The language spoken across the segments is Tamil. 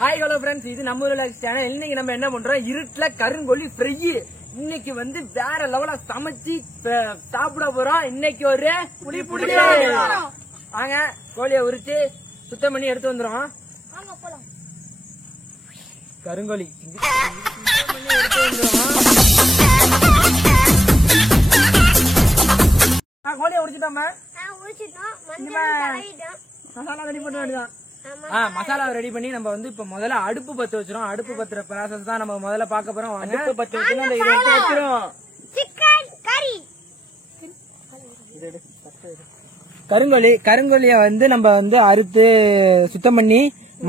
ஹாய் ஹலோ ஃப்ரெண்ட்ஸ், இது நம்ம ரிலாக்ஸ் சேனல். இன்னைக்கு நம்ம என்ன பண்றோம், இருட்டுல கருங்கோழி ஃப்ரை. இன்னைக்கு வந்து வேற லெவலா சமைச்சு சாப்பிட போறோம். இன்னைக்கு ஒரு புளி புளி வாங்க கோழியை உரிச்சு சுத்தம் பண்ணி எடுத்து வந்துடும். கருங்கோழி எடுத்து வந்துடும். கோழியை உரிச்சிட்டோம், மசாலா ரெடி பண்ண வேண்டியதான். மசாலா ரெடி பண்ணி நம்ம வந்து இப்ப முதல்ல அடுப்பு பத்த வச்சிரும். அடுப்பு பத்துற ப்ராசஸ் தான் நம்ம முதல்ல பார்க்க போறோம். அடுப்பு பத்த வச்சிரும். கருங்கோழிய வந்து நம்ம வந்து அறுத்து சுத்தம் பண்ணி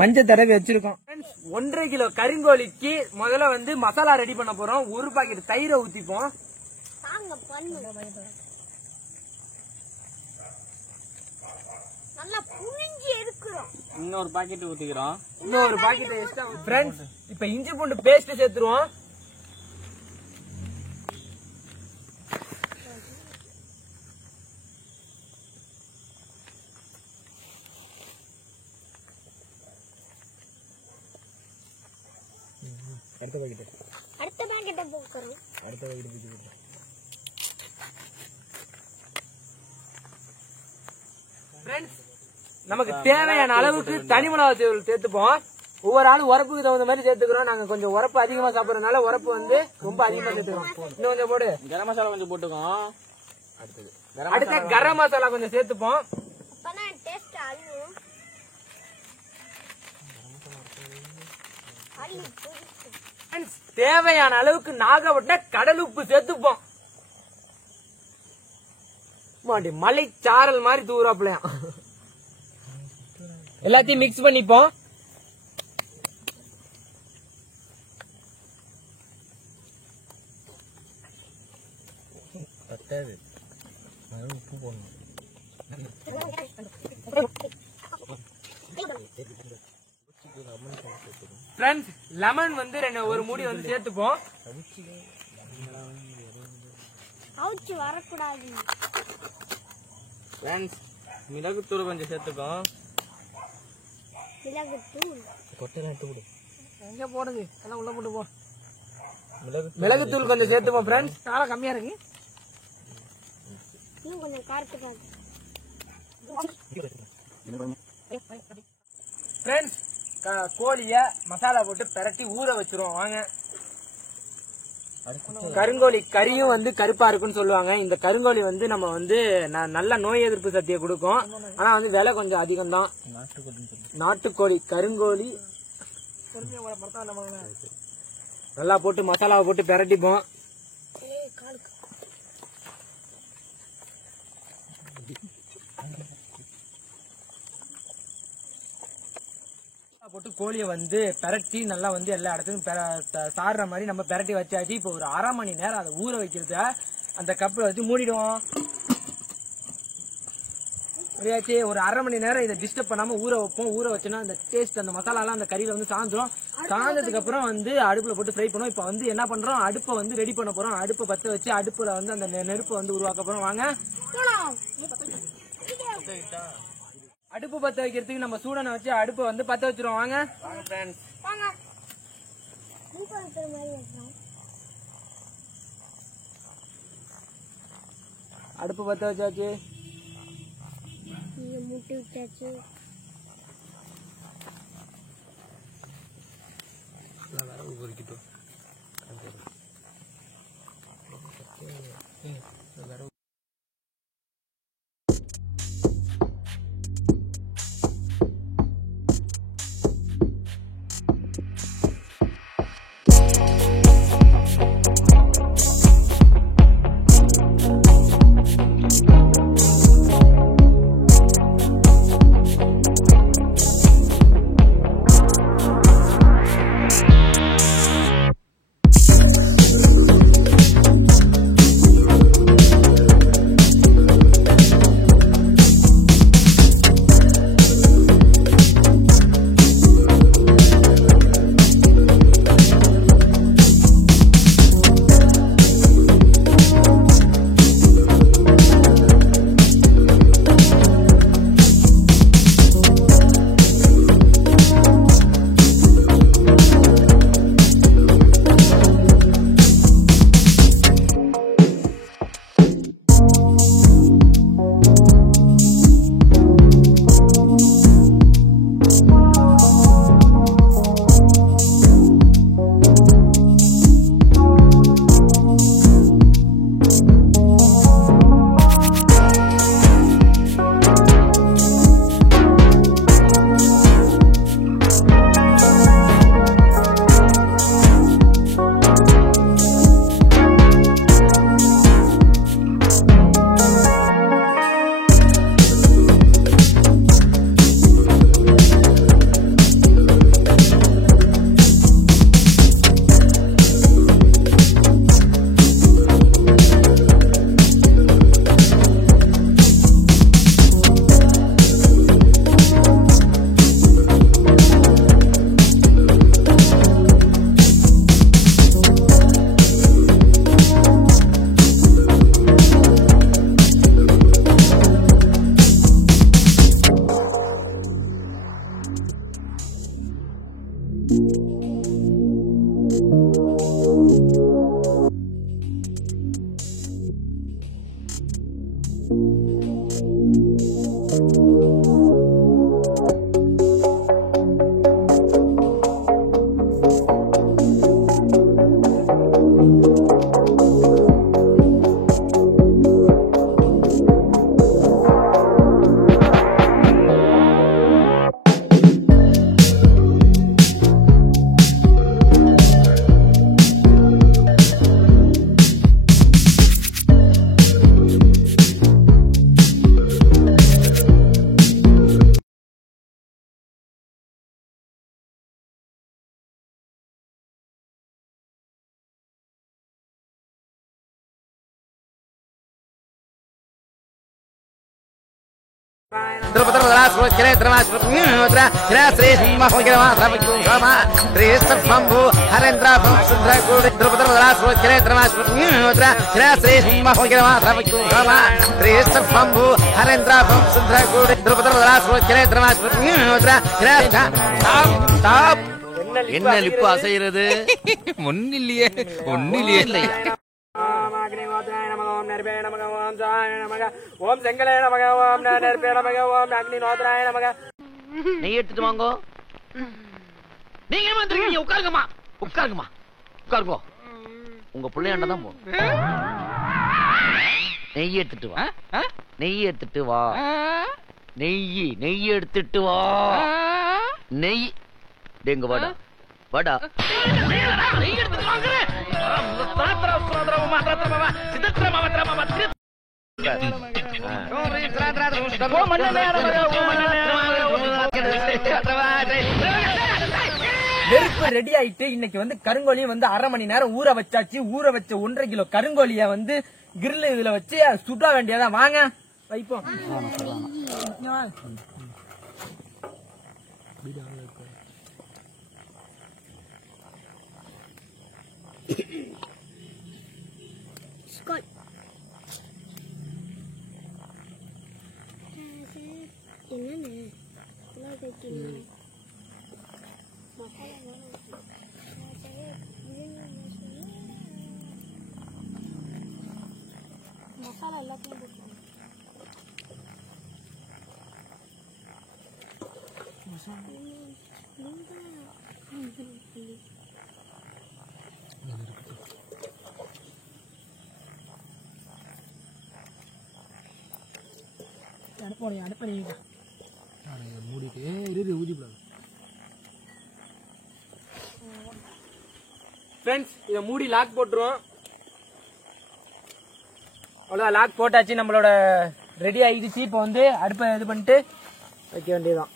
மஞ்சள் தடவி வச்சிருக்கோம். 1.5 கிலோ கருங்கோழிக்கு முதல்ல வந்து மசாலா ரெடி பண்ண போறோம். ஒரு பாக்கெட் தயிரை ஊத்திப்போம். இன்னொரு பாக்கெட் ஊத்திக்கிறோம். இன்னொரு பாக்கெட் எக்ஸ்ட்ரா. ஃப்ரெண்ட்ஸ், இப்ப இஞ்சி பூண்டு பேஸ்ட் சேர்த்துருவோம். அடுத்த பாக்கெட் போக்குறோம். ஃப்ரெண்ட்ஸ், நமக்கு தேவையான அளவுக்கு தனி மிளகாய் தூள் சேர்த்துப்போம். ஒவ்வொரு ஆளும் உரப்புக்கு தகுந்த மாதிரி சேர்த்துக்கிறோம். நாங்க கொஞ்சம் உரப்பு அதிகமா சாப்பிடறதுனால உரப்பு வந்து ரொம்ப அதிகமா சேர்த்துக்கிறோம். இன்னும் கொஞ்சம் போடு. கரம் மசாலா கொஞ்சம் போட்டுக்கோம். அடுத்த கரம் மசாலா கொஞ்சம் சேர்த்துப்போம். தேவையான அளவுக்கு நாகப்பட்ட கடல் உப்பு சேர்த்துப்போம். மலை சாரல் மாதிரி தூராப்லையா எல்லாத்தையும் மிக்ஸ் பண்ணிப்போம். உப்பு போடணும். ஃப்ரெண்ட்ஸ், லெமன் வந்து ஒரு மூடி வந்து சேர்த்துப்போம். வரக்கூடாது. ஃப்ரெண்ட்ஸ், மிளகுத்தூள் கொஞ்சம் சேர்த்துக்கோம். எங்க போடுது எல்லாம் உள்ள போட்டு போ. மிளகுத்தூள் கொஞ்சம் சேர்த்துப்போம். ஃப்ரெண்ட்ஸ், காரம் கம்மியா இருக்கு. இன்னும் கொஞ்சம் காரத்துக்காக. ஃப்ரெண்ட்ஸ், கோழிய மசாலா போட்டு பிரட்டி ஊற வச்சிருவோம். வாங்க. கருங்கோழி கறியும் வந்து கருப்பா இருக்குன்னு சொல்லுவாங்க. இந்த கருங்கோழி வந்து நம்ம வந்து நல்ல நோய் எதிர்ப்பு சக்தியை கொடுக்கும். ஆனா வந்து விலை கொஞ்சம் அதிகம் தான். நாட்டுக்கோழி கருங்கோழி நல்லா போட்டு மசாலாவை போட்டு பிரட்டிப்போம். போட்டு கோழியை வந்து பிரட்டி நல்லா வந்து எல்லா இடத்துக்கும் சாடுற மாதிரி நம்ம பிரட்டி வச்சாச்சு. இப்போ ஒரு 1/2 மணி நேரம் அதை ஊற வைக்கிறத அந்த கப்பில் வச்சு மூடிடுவோம். சரியாச்சு. ஒரு 1/2 மணி நேரம் இதை டிஸ்டர்ப் பண்ணாம ஊற வைப்போம். ஊற வச்சோன்னா அந்த டேஸ்ட் அந்த மசாலாலாம் அந்த கறியில வந்து சாந்துரும். சாந்ததுக்கு அப்புறம் வந்து அடுப்புல போட்டு ஃப்ரை பண்ணுவோம். இப்போ வந்து என்ன பண்றோம், அடுப்பை வந்து ரெடி பண்ண போறோம். அடுப்பை பத்த வச்சு அடுப்புல வந்து அந்த நெருப்பை வந்து உருவாக்க போறோம். வாங்க. அடுப்பு பத்த வைக்கிறதுக்கு நம்ம சூடனை வச்சு அடுப்பை வந்து பத்த வச்சிருவோம். வாங்க. அடுப்பு பத்த வச்சாச்சு. முட்டி வச்சாச்சு. என்ன லிப்பு அசைகிறது? ஒன்னில்லையே ஒன்னில்லையே இல்லையா? ஓம் செங்கலே நமக, ஓம் நெருப்பே நமக, ஓம் அக்னி நோத்ராய நமக. நெய் எடுத்துட்டு வாங்கோ. நீங்க வந்துருக்கீங்க, உட்காருங்கம்மா உட்காருங்கம்மா உட்காருங்கோ. உங்க பிள்ளையாண்ட தான் போ. நெய் எடுத்துட்டு வா, நெய் எடுத்துட்டு வா, நெய் நெய் எடுத்துட்டு வா, நெய். டேங்க வாடா வாடா. நெருப்பு ரெடி ஆயிட்டு இன்னைக்கு வந்து கருங்கோழியும் வந்து 1/2 மணி நேரம் ஊற வச்சாச்சு. ஊற வச்ச 1.5 கிலோ கருங்கோழிய வந்து கிரில் இதுல வச்சு சுட வேண்டியதான். வாங்க வைப்போம். மசாலா எல்லாத்தையும் போட்டு ஃப்ரெண்ட்ஸ், இத மூடி லாக் போட்டுருவோம். அவ்வளவுதான், லாக் போட்டாச்சு. நம்மளோட ரெடி ஆயிடுச்சு. இப்போ வந்து அடுப்பை இது பண்ணிட்டு வைக்க வேண்டியதுதான்.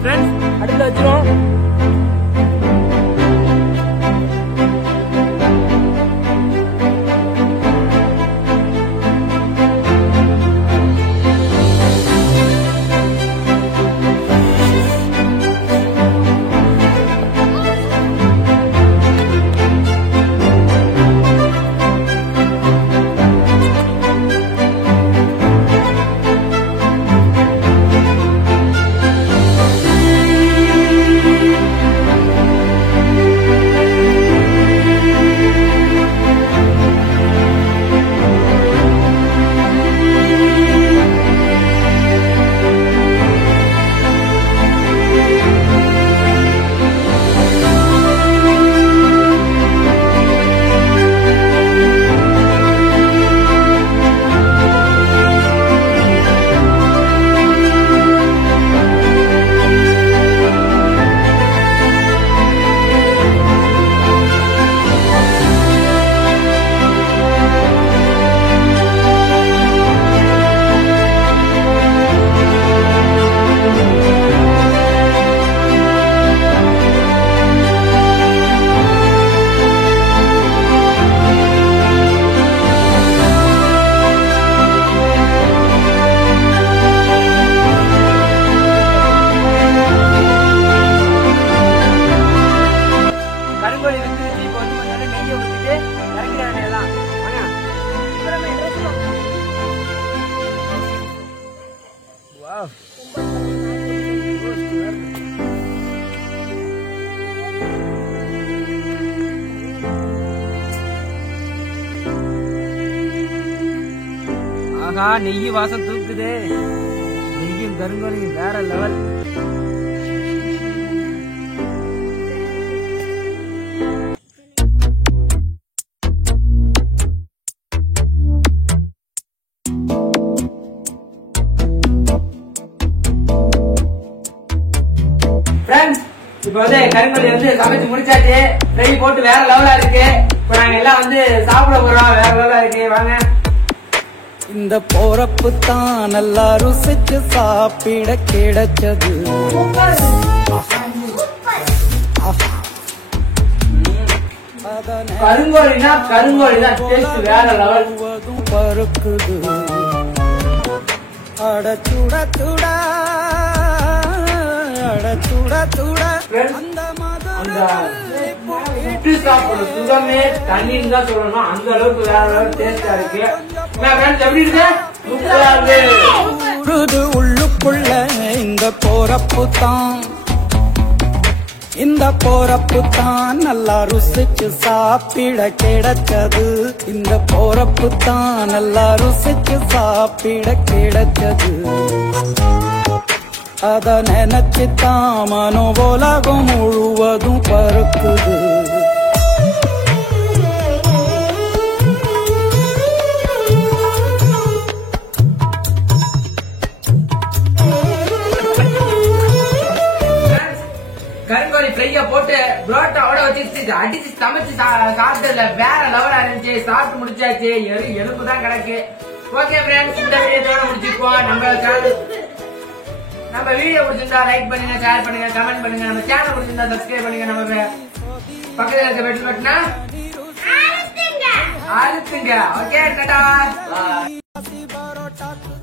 ஃப்ரெண்ட்ஸ், அடுப்புல வச்சிருவோம். ஆகா நெய் வாசம் தூக்குதே. நெய்யும் கருங்கோழியும் வேற லெவல். இப்ப வந்து கருங்கோழி வந்து சமைச்சு முடிச்சாச்சு. ஃப்ரை போட்டு வேற லெவலா இருக்கு. இப்ப நாங்க எல்லாம் வந்து சாப்பிட போறோம். வேற லெவலா இருக்கு. வாங்க. இந்த போறப்பு தான் நல்லா ருசிச்சு சாப்பிட கிடைச்சது. கருங்கோழினா கருங்கோழி தான். டேஸ்ட் வேற லெவல். பருக்குது அட சுட சுட அட சுட சுட அந்த புட்டு சாப்பிட சுகமே தண்ணின்னு தான் சொல்லணும். அந்த அளவுக்கு வேற லெவல் டேஸ்டா இருக்கு. எப்படி இருக்கு? உள்ளுக்குள்ள இந்த போறப்பு தான் இந்த போறப்பு தான் நல்லா ருசிச்சு சாப்பிட கிடைச்சது. இந்த போறப்பு தான் நல்லா ருசிச்சு சாப்பிட கிடைச்சது. அத நினைச்சுதான் மனோ உலகம் முழுவதும் பருக்குது. கருங்கோழி ஃப்ரைய போட்டு புரோட்டாவோட வச்சு அடிச்சு சமைச்சு சாப்பிட்டதுல வேற லெவலா இருந்துச்சு. சாப்பிட்டு முடிச்சாச்சு. எலும்பு தான் கிடக்கு. ஓகே ஃப்ரெண்ட்ஸ், இந்த வீடியோட முடிச்சிருக்கோம். நம்ம வீடியோ பிடிச்சிருந்தா லைக் பண்ணுங்க, ஷேர் பண்ணுங்க, கமெண்ட் பண்ணுங்க. நம்ம சேனல் பிடிச்சிருந்தா சப்ஸ்கிரைப் பண்ணுங்க. நம்ம பக்கத்துல இருக்க பெல் பட்டனை அழுத்துங்க. ஓகே, டாடா.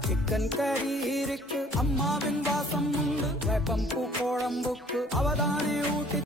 சிக்கன் கறி இருக்கு, அம்மாவின் வாசம் உண்டு, வேப்பம்பூ குழம்புக்கு அவதானே ஊட்டி